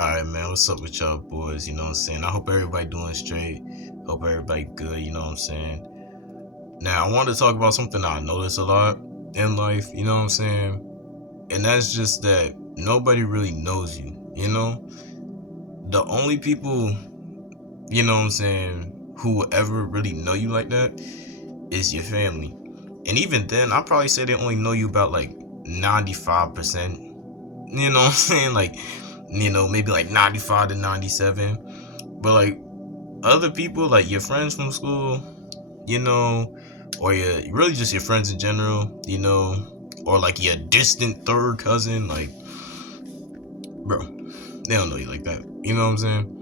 Alright, man, what's up with y'all boys? You know what I'm saying? I hope everybody doing straight. Hope everybody good, you know what I'm saying? Now, I want to talk about something I notice a lot in life, you know what I'm saying? And that's just that nobody really knows you, you know? The only people, you know what I'm saying, who will ever really know you like that is your family. And even then, I probably say they only know you about like 95%. You know what I'm saying? Like, maybe like 95 to 97. But like other people, like your friends from school, or your really just your friends in general, or like your distant third cousin, like, bro, they don't know you like that. You know what I'm saying?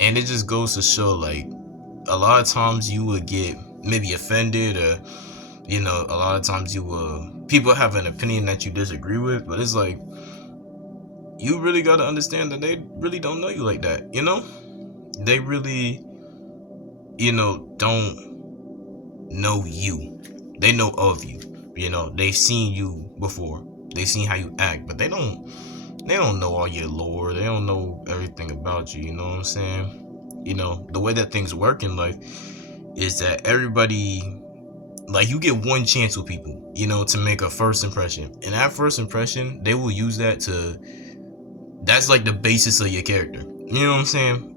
And it just goes to show, like, a lot of times you would get maybe offended, or a lot of times people have an opinion that you disagree with, but it's like you really got to understand that they really don't know you like that. They really don't know you. They know of you. They've seen you before. They've seen how you act, but they don't know all your lore. They don't know everything about you. You know what I'm saying? The way that things work in life is that everybody, like, you get one chance with people, to make a first impression. And that first impression, they will use that's like the basis of your character. You know what I'm saying?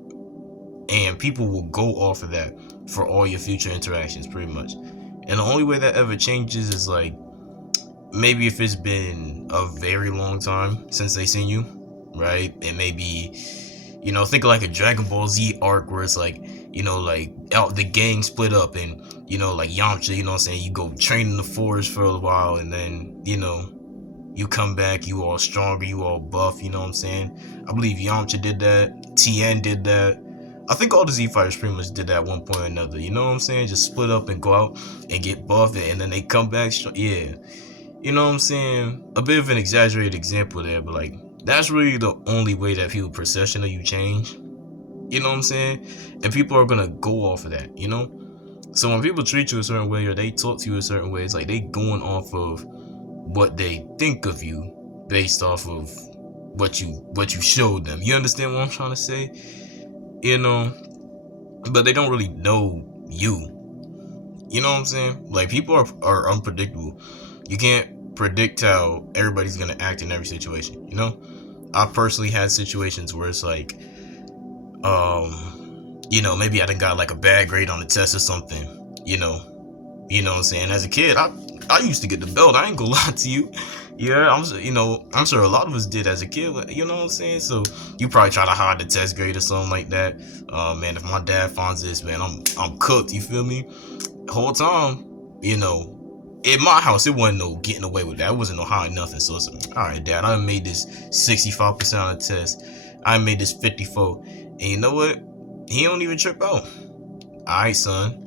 And people will go off of that for all your future interactions, pretty much. And the only way that ever changes is, like, maybe if it's been a very long time since they seen you, right? And maybe, think of like a Dragon Ball Z arc where it's like, like out the gang split up, and like Yamcha, you know what I'm saying, you go train in the forest for a while, and then you come back, you all stronger, you all buff, you know what I'm saying? I believe Yamcha did that, Tien did that. I think all the Z fighters pretty much did that at one point or another, you know what I'm saying? Just split up and go out and get buffed, and then they come back. Yeah, you know what I'm saying? A bit of an exaggerated example there, but like, that's really the only way that people's perception of you change. You know what I'm saying? And people are gonna go off of that, So when people treat you a certain way, or they talk to you a certain way, it's like they going off of what they think of you based off of what you showed them. You understand what I'm trying to say? You know, but they don't really know you. You know what I'm saying? Like, people are unpredictable. You can't predict how everybody's gonna act in every situation. I personally had situations where it's like, maybe I done got like a bad grade on the test or something. What I'm saying? As a kid, I used to get the belt. I ain't gonna lie to you. Yeah, I'm sure a lot of us did as a kid. You know what I'm saying? So you probably try to hide the test grade or something like that. Man, if my dad finds this, man, I'm cooked. You feel me? The whole time, in my house, it wasn't no getting away with that. It wasn't no hiding nothing. So it's like, all right, Dad, I made this 65% on the test. I made this 54, and you know what? He don't even trip out. All right, son.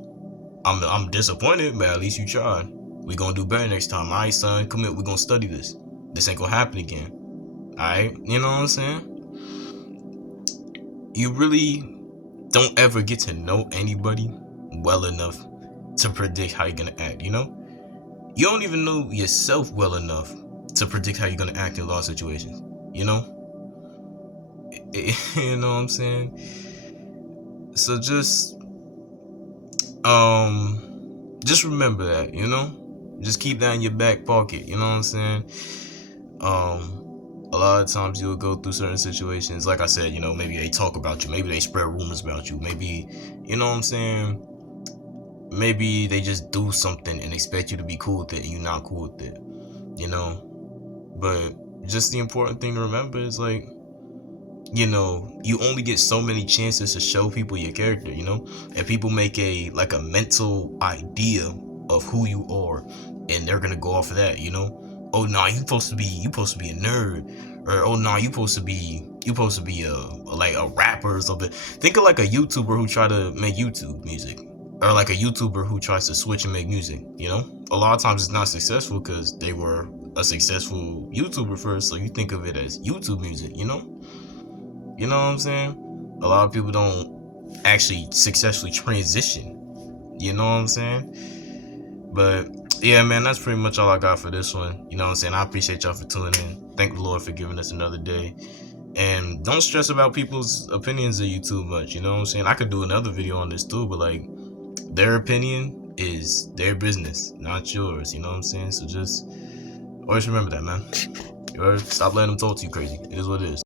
I'm disappointed, but at least you tried. We gonna do better next time. All right, son. Come here. We gonna study this. This ain't gonna happen again. All right. You know what I'm saying? You really don't ever get to know anybody well enough to predict how you're gonna act. You don't even know yourself well enough to predict how you're gonna act in a lot of situations. You know what I'm saying? So just remember that. Just keep that in your back pocket. You know what I'm saying? A lot of times you'll go through certain situations, like I said, maybe they talk about you, maybe they spread rumors about you, maybe, you know what I'm saying, maybe they just do something and expect you to be cool with it, and you're not cool with it. But just the important thing to remember is, like, you only get so many chances to show people your character, and people make a mental idea of who you are, and they're gonna go off of that. Oh, nah, you supposed to be a nerd, or oh, nah, you supposed to be a rapper or something. Think of like a YouTuber who try to make YouTube music, or like a YouTuber who tries to switch and make music. A lot of times it's not successful because they were a successful YouTuber first, so you think of it as YouTube music. You know what I'm saying? A lot of people don't actually successfully transition. You know what I'm saying? But yeah, man, that's pretty much all I got for this one. You know what I'm saying? I appreciate y'all for tuning in. Thank the Lord for giving us another day. And don't stress about people's opinions of you too much. You know what I'm saying? I could do another video on this too, but like, their opinion is their business, not yours. You know what I'm saying? So just always remember that, man. You heard? Stop letting them talk to you crazy. It is what it is.